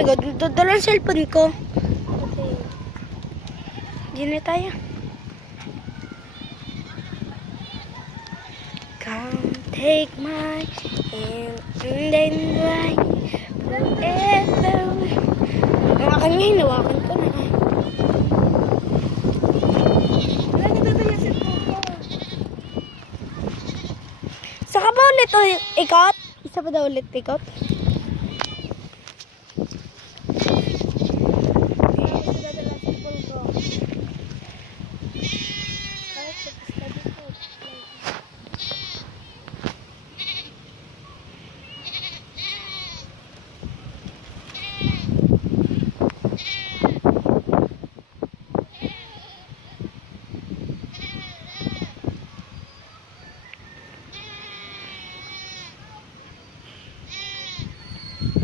my God, dala ang cellphone ko. Okay. Diyan na tayo. Come take my hand and then ride forever. Hawakan nga, hinawakan ko na. Wala na dadala sa pupo. Saka ba ulit ikot? Isa pa daw ulit ikot?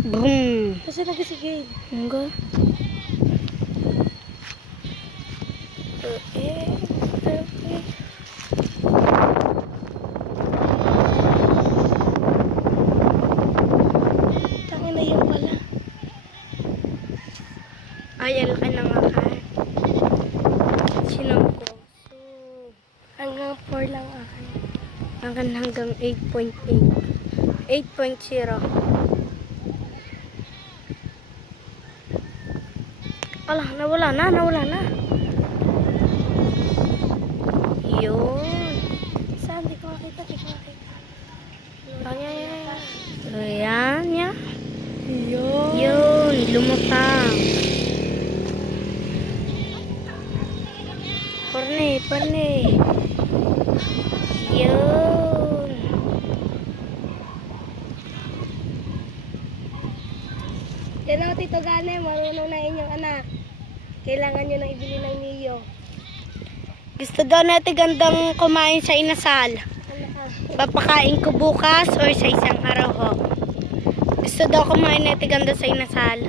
Boom! Kasi nagasigil. Enggak. Tangin na yun pala. Ay, alaki ng akin. Sinong ko? Hanggang 4 lang akin. Akin hanggang 8.8. 8.0. Ala, nawala na. Yun. Saan? Di ko makita. Ayan niya. Yun. Yun, lumutang. Parne. Yun. Yan o, Tito Gane. Marunong na inyong anak. Kailangan nyo nang ibili ng Neo. Gusto daw natin gandang kumain sa inasal. Ano ka? Papakain ko bukas or sa isang araw ho. Gusto daw kumain natin ganda sa inasal.